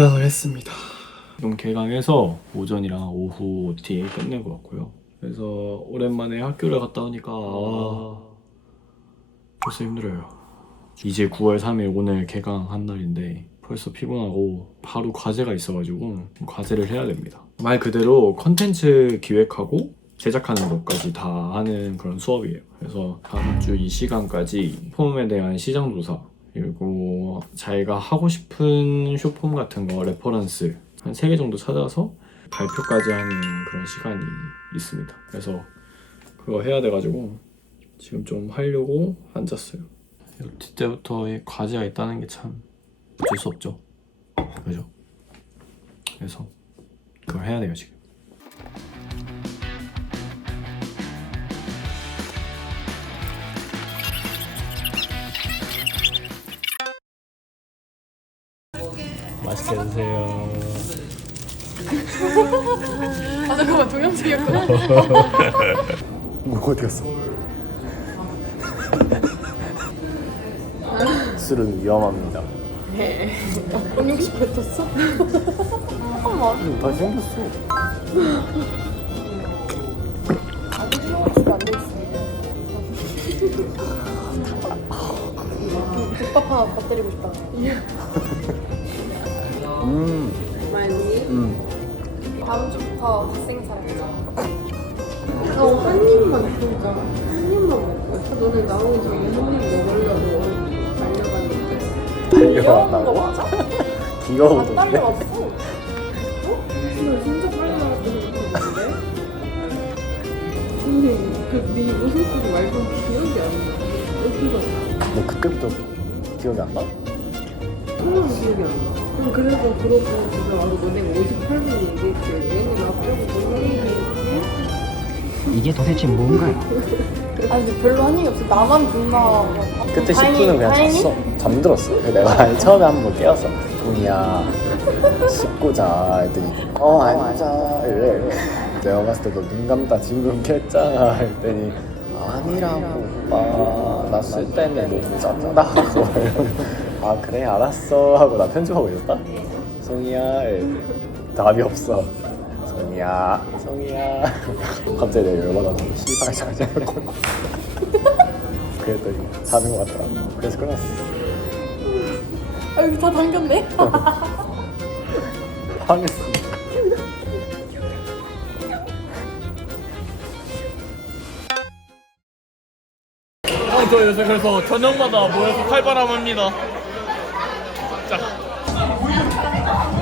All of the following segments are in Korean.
개강을 했습니다. 지금 개강해서 오전이랑 오후 OT 끝내고 왔고요. 그래서 오랜만에 학교를 갔다 오니까 아, 벌써 힘들어요. 이제 9월 3일 오늘 개강한 날인데 벌써 피곤하고 바로 과제가 있어가지고 과제를 해야 됩니다. 말 그대로 컨텐츠 기획하고 제작하는 것까지 다 하는 그런 수업이에요. 그래서 다음 주 이 시간까지 폼에 대한 시장 조사 그리고 자기가 하고 싶은 쇼폼 같은 거 레퍼런스 한 3개 정도 찾아서 발표까지 하는 그런 시간이 있습니다. 그래서 그거 해야 돼가지고 지금 좀 하려고 앉았어요. 요티 때부터 이 과제가 있다는 게 참 어쩔 수 없죠. 그죠? 그래서 그걸 해야 돼요 지금. 맛있게 드세요. 아 잠깐만 동영상이었구나. 뭐 어디 갔어? 술은 위험합니다. 공룡씨 뱉었어? 다 생겼어. 국밥 하나 더 때리고 싶다. 음. 음. 다음 주부터 갓생 차려보자. 어한 입만 진짜 한 입만 먹고. 너는 나오기 전에 한입 먹으려고 달려갔는데. 달려왔다고? 거 맞아? 어? 나왔던 거 같은데? 근데 그네 웃음소리 말고 기억이 안 나. 웃기가 너 그때부터 기억이 안 나? 하나도 기억이 안 나. 그래서 그러고 집에 와서 너네가 58분 얘기했지. 얘는 나쁘고 뭐 얘기했지? 이게 도대체 뭔가요? 아니 근데 별로 한 얘기 없어. 나만 존나. 그때 다행히- 10분은 그냥 다행히? 잤어. 잠들었어. 그래서 내가 처음에 한 번 깨웠어. 동이야, 씻고 자. 했더니, 어, 앉아. 이래. 내가 봤을 때 너 눈 감다 지금 깼잖아. 했더니, 아니라고, 오빠. 나쓸 때는 너무 짠다고. 아, 그래, 알았어. 하고 나 편집하고 있었다. 송이야. 이랬더니 답이 없어. 송이야, 송이야. 갑자기 내가 열받아서 씨발 자자 하고. 그랬더니 자는 것 같더라. 그래서 끊었어. 아 여기 다 당겼네. 화냈어. 어, 저 요새 그래서 저녁마다 모여서 칼바람합니다.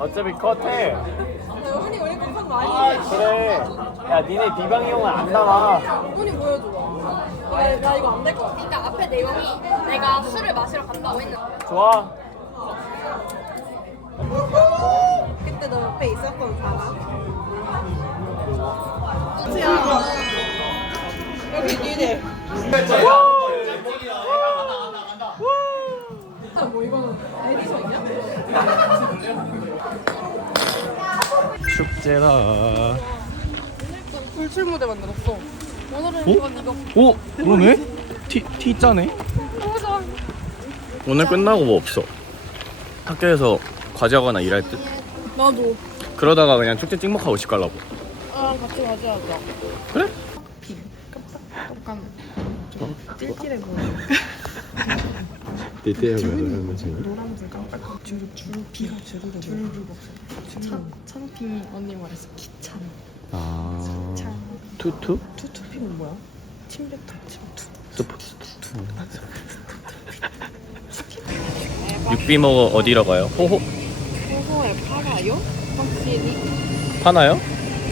어차피 컷해. 은이 우리 건강 많이. 그래. 야, 니네 비방용은 안 남아. 은이 보여줘. 나, 나 이거 안될것 같아. 그러니까 앞에 내용이 내가 술을 마시러 간다고 했는데 좋아. 그때 너 옆에 있었던 사람. 여기 니네. 뭐 이거는 에디션이야? 축제라. 불출 무대 만들었어. 오늘은 이건 이거 오, 그러네? 티, 티 짜네? 너무 좋아. 오늘 끝나고 뭐 없어. 학교에서 과제하거나 일할 듯? 나도. 그러다가 그냥 축제 찍먹하고 집 가려고. 아 같이 가져야자. 그래? 약간 좀 찔찔해 보여. 디테일하면 지금. 노란색 깜빡 주르 주르 피가 주르르 주르르 찬 찬핑이 언니 말했어 기찬. 아. 찬. 투투? 투투 피는 뭐야? 침뱉어 침투. 투 육비 먹어 어디로 가요? 호호 호호에 팔아요? 확실히. 파나요?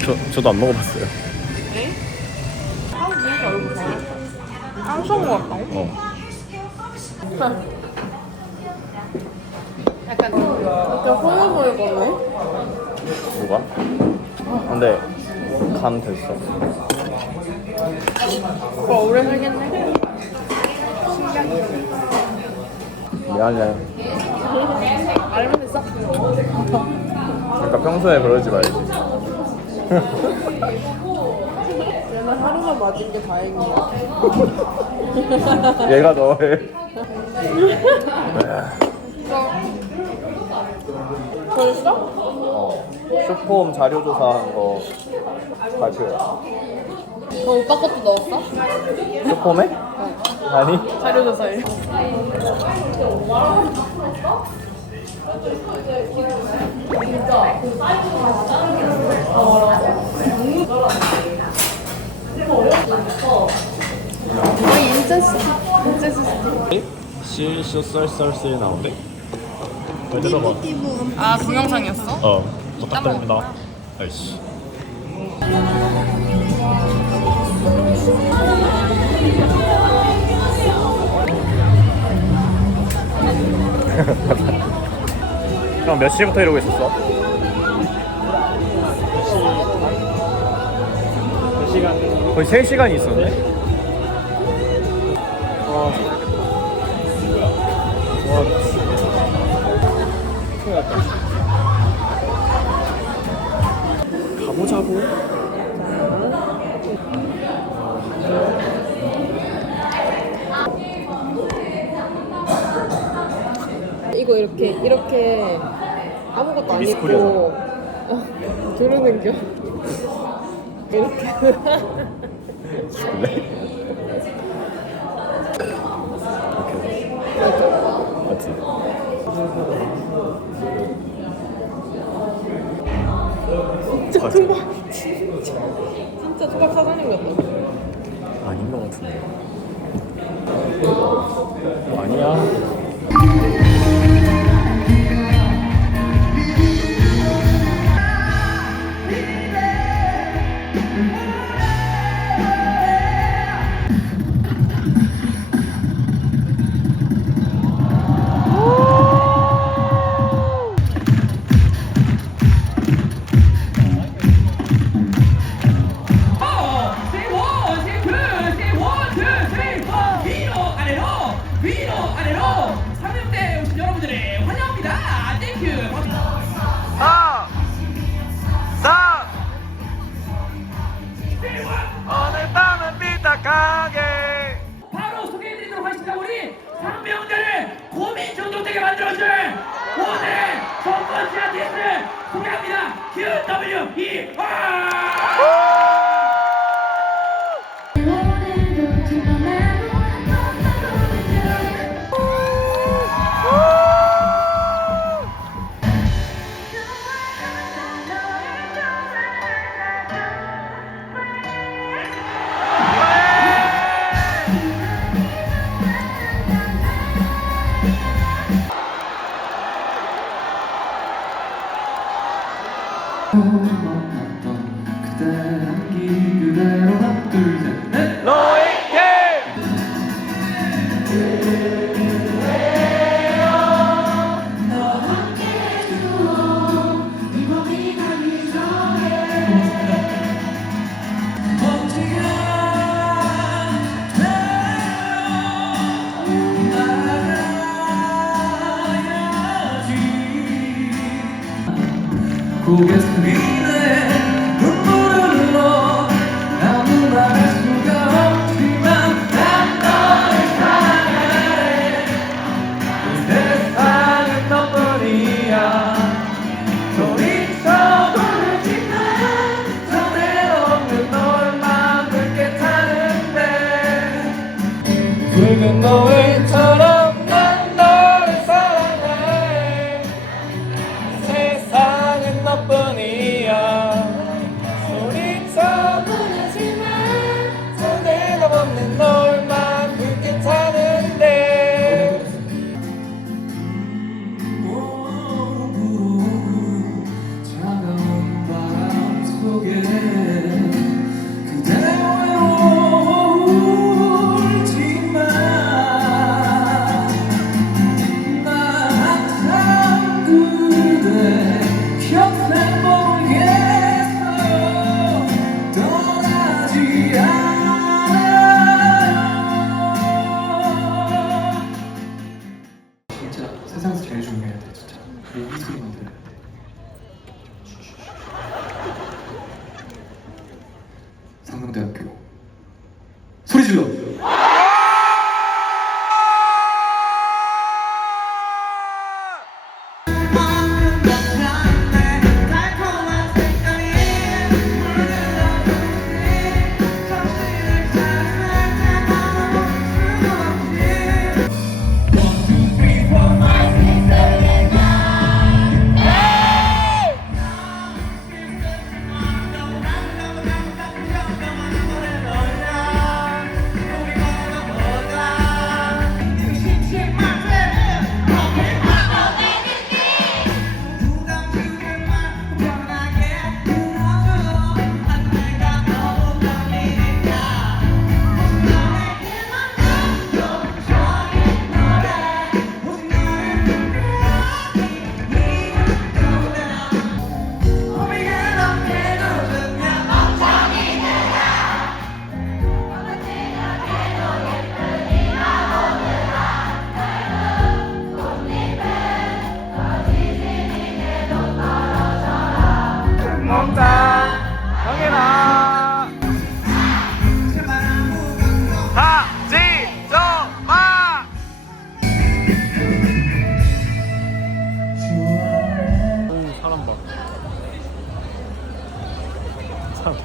저 저도 안 먹어봤어요. 네? 아 진짜 얼굴 잘했어. 깜짝 놀랐다고? 어. 약간 약간 홍어 보이거네. 뭐가? 근데 감 됐어. 어 오래 살겠네. 미안해. 알면 됐어. 그러니까 평소에 그러지 말지. 얘는 하루만 맞은 게 다행이야. 얘가 너해. 벌써? 어. 슈퍼홈 자료 조사한 거 발표야. 너 오빠 것도 넣었어? 슈퍼홈에? 아니. 자료 조사에. 거의 인체스 인체스 실쇼썰썰스에 나오는데? 왜 뜯어봐? 아 동영상이었어? 어, 부탁드립니다. 아이씨. 형 몇 시부터 이러고 있었어? 몇 시간? 거의 3시간이 있었네? 와, 와. 가보자고. 이거 이렇게 이렇게 아무것도 안 미스 입고 어, 들어는 겨 이렇게? 오케이. 맞지? 진짜 초밥 진짜 진짜 초밥 사장님 같다 아닌 것 같은데. 아니야. Say 삐딱하게 바로 소개해드리도록 하겠습니다. 우리 상병들을 고민 중독되게 만들어줄 오늘의 첫 번째 아티스트를 소개합니다. QWE 고개 세상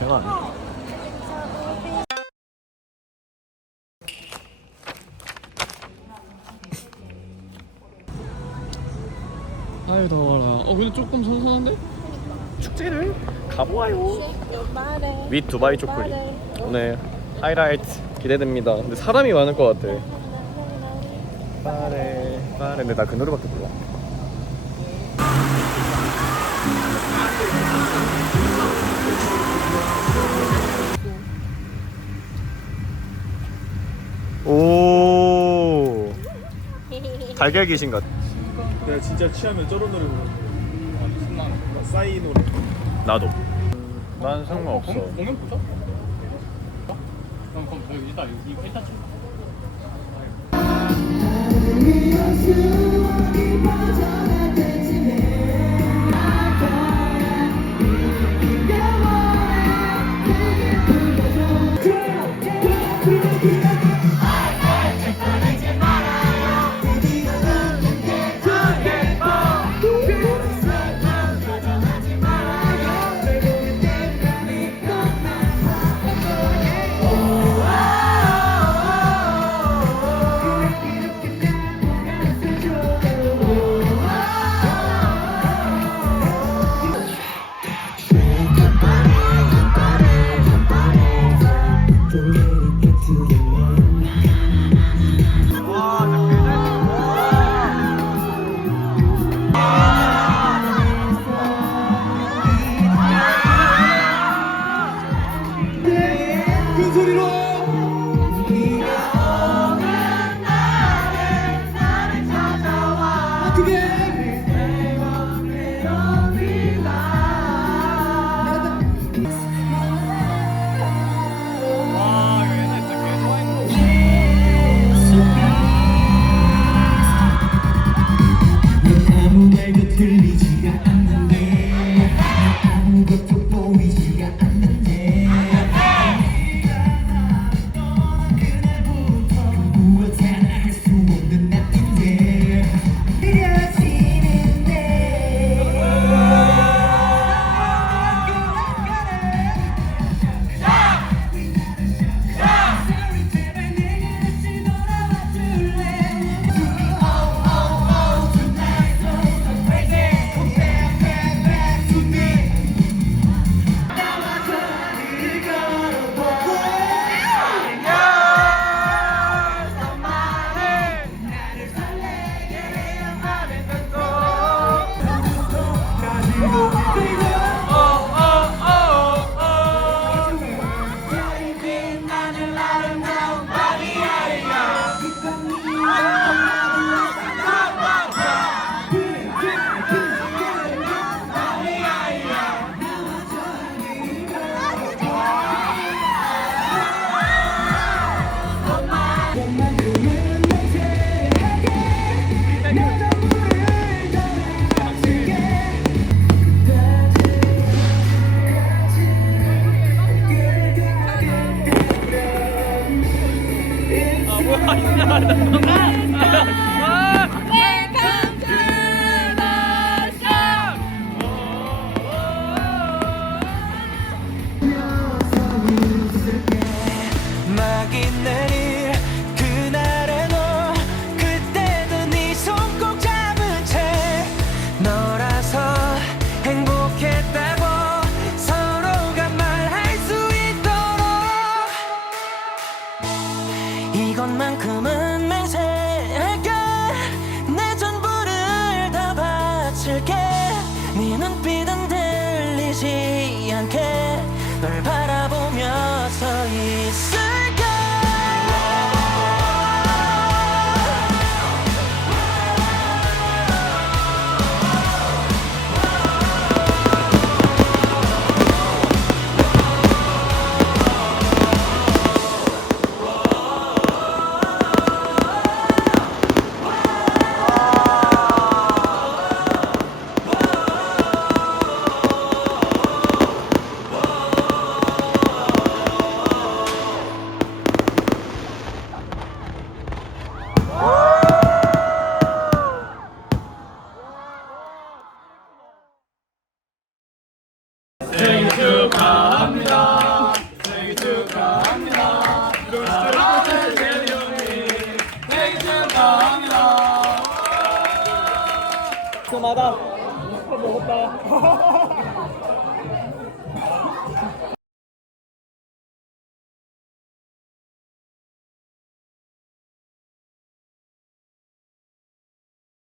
개 많네 아유 더워라. 어 근데 조금 선선한데? 축제를? 가보아요. 윗 두바이 초콜릿 오늘 하이라이트 기대됩니다. 근데 사람이 많을 것 같아. 빠레 빠레. 근데 나 그 노래밖에 몰라 달걀 귀신 같 내가 진짜 취하면 저런 노래 부르는 거 싸이 노래. 나도. 난 상관없어. 공연 보자. 그럼 그럼 일단 이거 일단 좀.